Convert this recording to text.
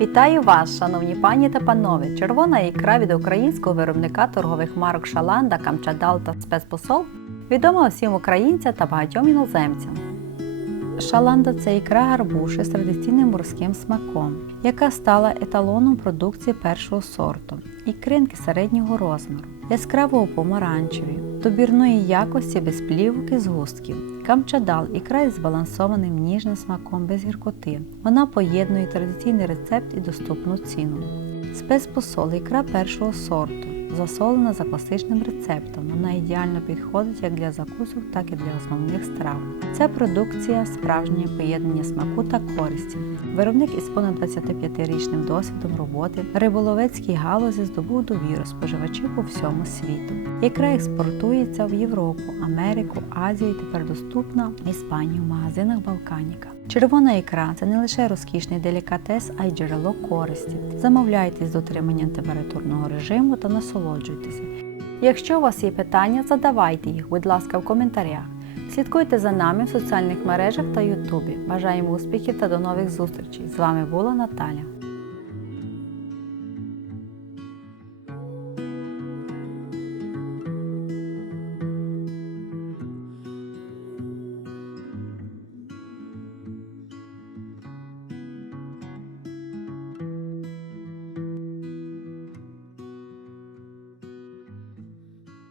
Вітаю вас, шановні пані та панове! Червона ікра від українського виробника торгових марок Шаланда, Камчадал та спецпосол відома всім українцям та багатьом іноземцям. Шаланда це ікра гарбуші з традиційним морським смаком, яка стала еталоном продукції першого сорту, ікринки середнього розміру, яскраво помаранчеві, добірної якості без плівки згустків. Камчадал і край збалансованим ніжним смаком без гіркоти. Вона поєднує традиційний рецепт і доступну ціну. Спецпосол ікра першого сорту, засолена за класичним рецептом. Вона ідеально підходить як для закусок, так і для основних страв. Ця продукція справжнє поєднання смаку та користі. Виробник із понад 25-річним досвідом роботи риболовецькій галузі здобув довіру споживачів по всьому світу. Ікра експортується в Європу, Америку, Азію і тепер доступна в Іспанії в магазинах Балканіка. Червона ікра це не лише розкішний делікатес, а й джерело користі. Замовляйте з дотриманням температурного режиму та насолоджуйтеся. Якщо у вас є питання, задавайте їх, будь ласка, в коментарях. Слідкуйте за нами в соціальних мережах та Ютубі. Бажаємо успіхів та до нових зустрічей! З вами була Наталя.